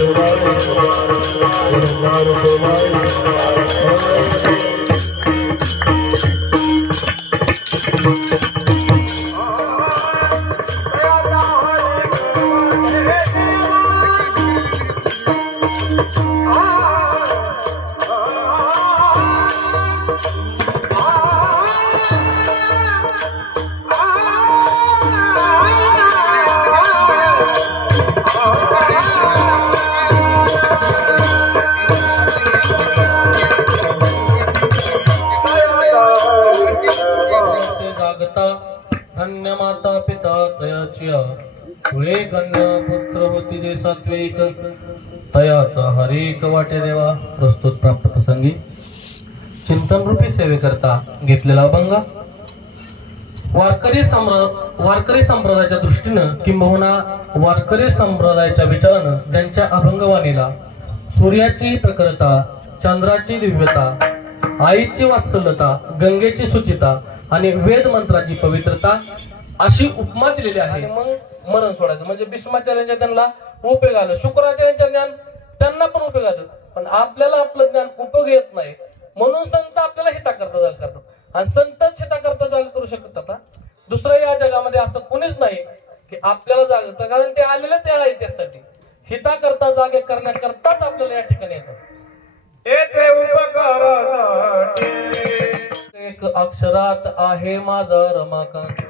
ते कन्या पुत्र होती जे सात्विक. तयाचा हरेक वाटे देवा प्रस्तुत प्राप्त प्रसंगी. चिंतन रूपी सेवेकरता घेतलेला अभंग. वारकरी संप्र वारकरी संप्रदायाच्या दृष्टीनं किंबहुना वारकरी संप्रदायाच्या विचारानं त्यांच्या अभंगवाणीला सूर्याची प्रखरता चंद्राची दिव्यता आईची वात्सल्यता गंगेची सुचिता आणि वेद मंत्राची पवित्रता अशी उपमा दिलेली आहे. मग मरण सोडायचं. म्हणजे भीष्माचार्यांच्या त्यांना उपयोग आलं. शुक्राचार्यांच्या ज्ञान त्यांना पण उपयोग आलं. पण आपल्याला आपलं ज्ञान उपयोग येत नाही. म्हणून संत आपल्याला हिता करता जागा करतात. आणि संतच हिता करता जागा करू शकतात आता दुसरं या जगामध्ये असं कोणीच नाही की आपल्याला जागा कारण ते आलेले ते आहे त्यासाठी हिता करता जागे करण्याकरताच आपल्याला या ठिकाणी येतात. एक अक्षरात आहे माझा रमाकांत.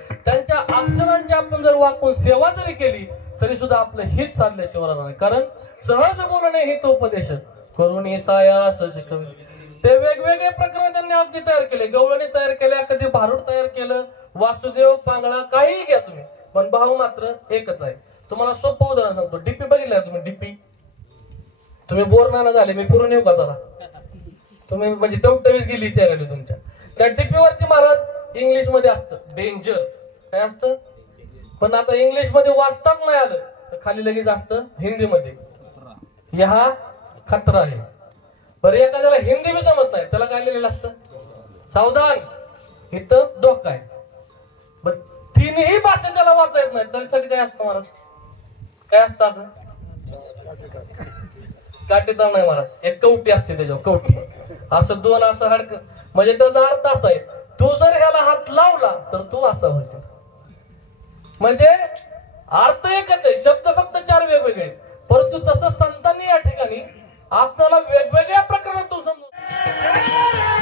अक्षरांची आपण जर वाकून सेवा जरी केली तरी सुद्धा आपलं हित साधल्याशिवाय राहणार नाही. कारण सहज बोलणे हितोपदेश करुणी सायास शिकवे ते वेगवेगळे प्रकरण त्यांनी अगदी तयार केले. गवळणी तयार केल्या कधी भारूड तयार केलं वासुदेव पांगळा काहीही घ्या तुम्ही पण भाऊ मात्र एकच आहे. तुम्हाला सोपं उदाहरण सांगतो. डीपी बघितलं तुम्ही? डीपी? तुम्ही बोर नाना झाले मी फिरून येऊ का जरा? तुम्ही म्हणजे टवटवीस गेली विचारायला तुमच्या. त्या टिपीवरती महाराज इंग्लिशमध्ये असतं डेंजर. काय असतं? पण आता इंग्लिशमध्ये वाचताच नाही आलं. तर खाली लगेच असतं हिंदीमध्ये. ह्या खतरा आहे. बरं एखाद्याला हिंदी बी जमत नाही त्याला काय लिहिलेलं असतं? सावधान. इथं धोका आहे. बर तिन्ही भाषा त्याला वाचा येत नाही. त्यासाठी काय असतं महाराज? काय असतं असं? काटेता नाही महाराज. एक कवटी असते त्याच्यावर कवटी. असं दोन असं हडक. म्हणजे त्याचा अर्थ असा आहे तू जर ह्याला हात लावला तर तू असा होशील. म्हणजे अर्थ एकच आहे शब्द फक्त चार वेगवेगळे परंतु तसं संतांनी या ठिकाणी आपल्याला वेगवेगळ्या प्रकरणातून समजून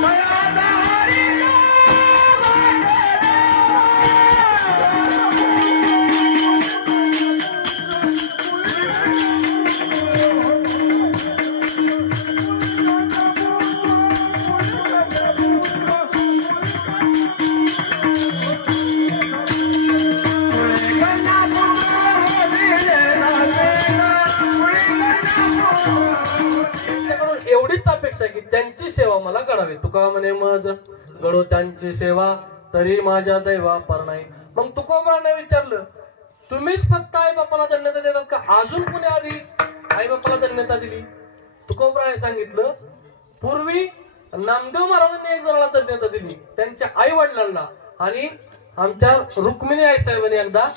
Goiabada! त्यांची सेवा मला करावी. तुका म्हणे मज गडो त्यांची सेवा तरी माझ्या दैवा पर नाही. मग तुकोबाने विचारलं? तुम्हीच फक्त आई बापाला धन्यता देतात का? अजून कुणी आधी आई बापाला धन्यता दिली? तुकोबराने सांगितलं? पूर्वी नामदेव महाराजांनी एक जणाला धन्यता दिली त्यांच्या आई वडिलांना आणि आमच्या रुक्मिणी आई साहेबांनी एकदा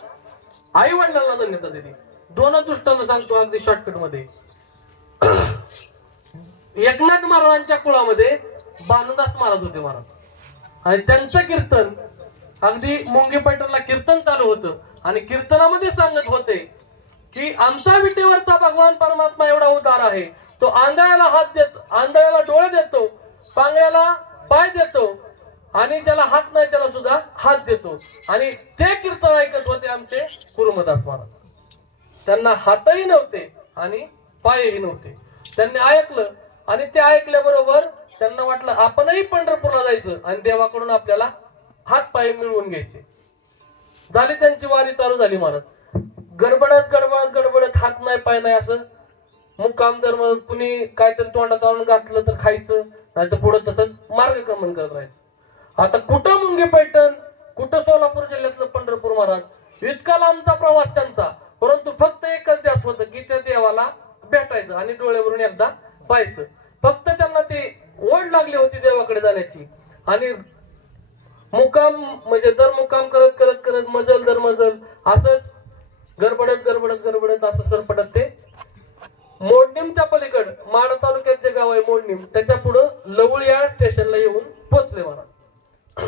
आई वडिलांना धन्यता दिली. दोन दृष्टांत सांगतो अगदी शॉर्टकटमध्ये. एकनाथ महाराजांच्या कुळामध्ये बानुदास महाराज होते महाराज. आणि त्यांचं कीर्तन अगदी मुंगी पैठणला कीर्तन चालू होतं. आणि कीर्तनामध्ये सांगत होते की आमचा विटेवरचा भगवान परमात्मा एवढा उदार आहे. तो आंधळ्याला हात देतो आंधळ्याला डोळे देतो पांगळ्याला पाय देतो आणि त्याला हात नाही त्याला सुद्धा हात देतो. आणि ते कीर्तन ऐकत होते आमचे कुरुमदास महाराज. त्यांना हातही नव्हते आणि पायही नव्हते. त्यांनी ऐकलं आणि ते ऐकल्याबरोबर त्यांना वाटलं आपणही पंढरपूरला जायचं आणि देवाकडून आपल्याला हात पाय मिळवून घ्यायचे. झाली त्यांची वारी चालू झाली महाराज गडबडत गडबडत गडबडत हात नाही पाय नाही असं. मुक्काम जर मग कुणी काहीतरी तोंडात आणून घातलं तर खायचं नाही तर पुढं तसंच मार्गक्रमण करत राहायचं. आता कुठं मुंगी पैठण? कुठं सोलापूर जिल्ह्यातलं पंढरपूर महाराज? इतका लांबचा प्रवास त्यांचा परंतु फक्त एकच ध्यास होतं की त्या देवाला भेटायचं आणि डोळ्यावरून एकदा पाहायचं. फक्त त्यांना ते ओढ लागली होती देवाकडे जाण्याची. आणि मुकाम म्हणजे दर मुकाम करत करत करत मजल दर मजल असंच गडबडत गडबडत गडबडत असं सरपटत ते मोडणीमच्या पलीकड माड तालुक्यात जे गाव आहे मोडणीम त्याच्या पुढं लवळ या स्टेशनला येऊन पोचले महाराज.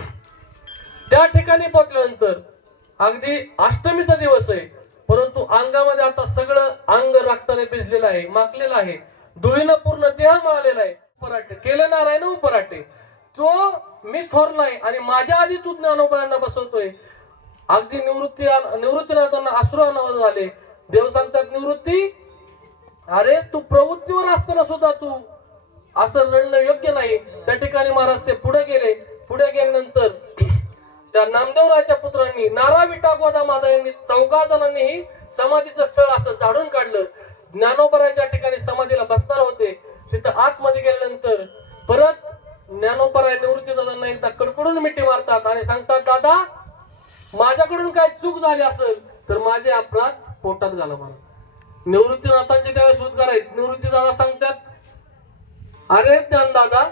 त्या ठिकाणी पोचल्यानंतर अगदी अष्टमीचा दिवस आहे परंतु अंगामध्ये आता सगळं अंग रक्ताने भिजलेलं आहे माकलेलं आहे. धुळीनं पूर्ण देह माळलेला आहे. पराठे. केले नारायण उपराटे तो मी थोरलाय आणि माझ्या आधी तू ज्ञानोबायांना बसवतोय. अगदी निवृत्ती निवृत्तीनाथांना अश्रू अनावर झाले. देव सांगतात निवृत्ती? अरे तू प्रवृत्तीवर असताना सुद्धा तू असं रडणं योग्य नाही. त्या ठिकाणी महाराज ते पुढे गेले. पुढे गेल्यानंतर त्या नामदेवराच्या पुत्रांनी नारा विटा गोदा माता यांनी चौघा जणांनीही समाधीचं स्थळ असं झाडून काढलं. ज्ञानोपरायच्या ठिकाणी समाधीला बसणार होते. तिथं आतमध्ये गेल्यानंतर परत ज्ञानोपराय निवृत्ती दादांना एकदा कडकडून मिठी मारतात आणि सांगतात दादा माझ्याकडून काय चूक झाली असेल तर माझे अपराध पोटात घाला महाराज निवृत्तीनाथांची त्यावेळेस उद्गार आहेत. निवृत्ती दादा सांगतात अरे ज्ञान दादा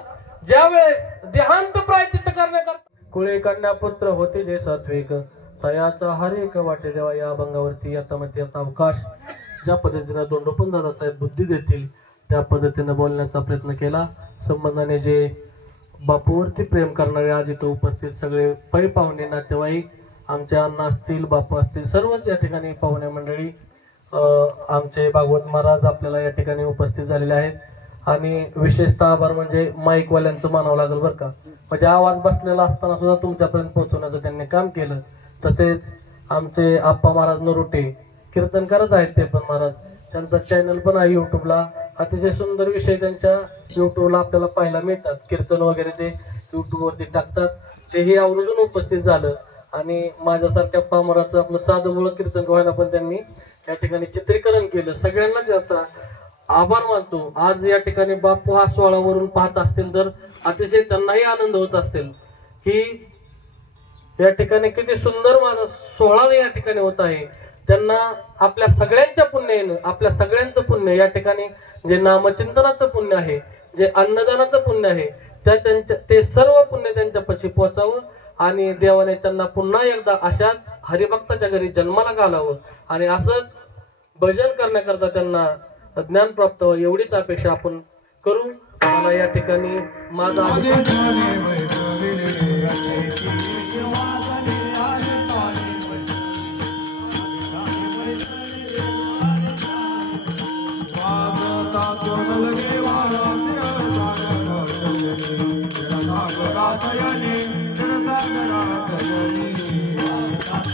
ज्या वेळेस देहांत प्रायचित करण्याकरता कुळे कन्या पुत्र होते जे सात्विक. तयाचा हर एक वाटे देवा या अभंगावरती आता मध्ये आता अवकाश. ज्या पद्धतीनं दोंडोपन दादा साहेब बुद्धी देतील त्या पद्धतीनं बोलण्याचा प्रयत्न केला. संबंधाने जे बापूवरती प्रेम करणारे आज इथं उपस्थित सगळे पै पाहुणे नातेवाईक आमचे अण्णा असतील बापू असतील सर्वच या ठिकाणी पाहुणे मंडळी आमचे भागवत महाराज आपल्याला या ठिकाणी उपस्थित झालेले आहेत. आणि विशेषतः आभार म्हणजे माईकवाल्यांचं मानावं लागेल बरं का. म्हणजे आवाज बसलेला असताना सुद्धा तुमच्यापर्यंत पोहोचवण्याचं त्यांनी काम केलं. तसेच आमचे आप्पा महाराज नरोटे कीर्तन करत आहेत ते पण महाराज. त्यांचा चॅनल पण आहे युट्यूबला अतिशय सुंदर विषय त्यांच्या युट्यूबला आपल्याला पाहायला मिळतात. कीर्तन वगैरे ते युट्यूबवरती टाकतात. तेही आवर्जून उपस्थित झालं. आणि माझ्यासारख्या पामराचं आपलं साधं मुळं कीर्तन व्हायला पण त्यांनी या ठिकाणी चित्रीकरण केलं. सगळ्यांनाच आता आभार मानतो. आज या ठिकाणी बापू हा सोहळावरून पाहत असतील तर अतिशय त्यांनाही आनंद होत असतील. की या ठिकाणी किती सुंदर माझा सोहळा या ठिकाणी होत आहे. त्यांना आपल्या सगळ्यांच्या पुण्यानं आपल्या सगळ्यांचं पुण्य या ठिकाणी जे नामचिंतनाचं पुण्य आहे जे अन्नदानाचं पुण्य आहे त्या त्यांच्या ते सर्व पुण्य त्यांच्यापाशी पोचावं आणि देवाने त्यांना पुन्हा एकदा अशाच हरिभक्ताच्या घरी जन्माला घालावं आणि असंच भजन करण्याकरता त्यांना ज्ञान प्राप्त व्हावं एवढीच अपेक्षा आपण करू. मला या ठिकाणी माझा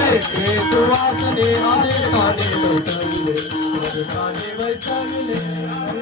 कृपेचे सुवासने आले काने बैठविले. आले काने बैठविले.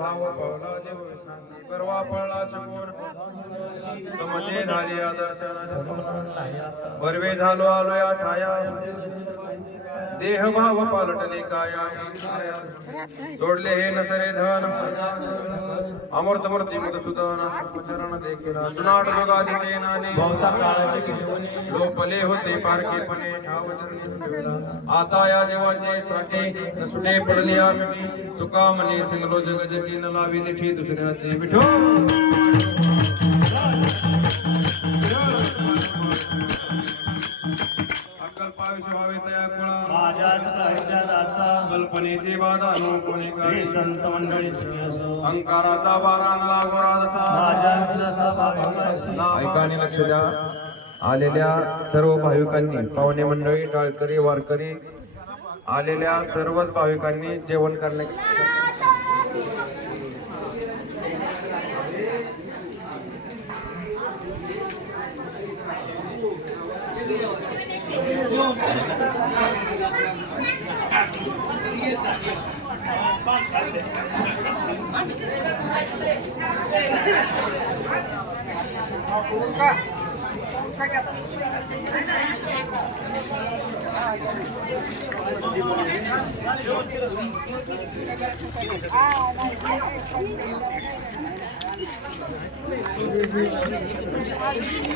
भाव पावला देव परवा पळला शकून समते झाली आदर्श बरवे झालो आलो या ठाया. देह भाव पालटले काया जोडले हे नसरे धन. अमृत मूर्ती मधुसूदन चरण देखील जुनाट जोगादी तेनाने लोपले होते पारखेपणे आता या देवाचे साठी सुटे पडले आमिठी चुका म्हणे सिंगलो जग जगी न लावी निठी दुसऱ्याचे विठो. लक्ष द्या. आलेल्या सर्व भाविकांनी पाहुणे मंडळी टाळकरी वारकरी आलेल्या सर्वच भाविकांनी जेवण करणे ああ。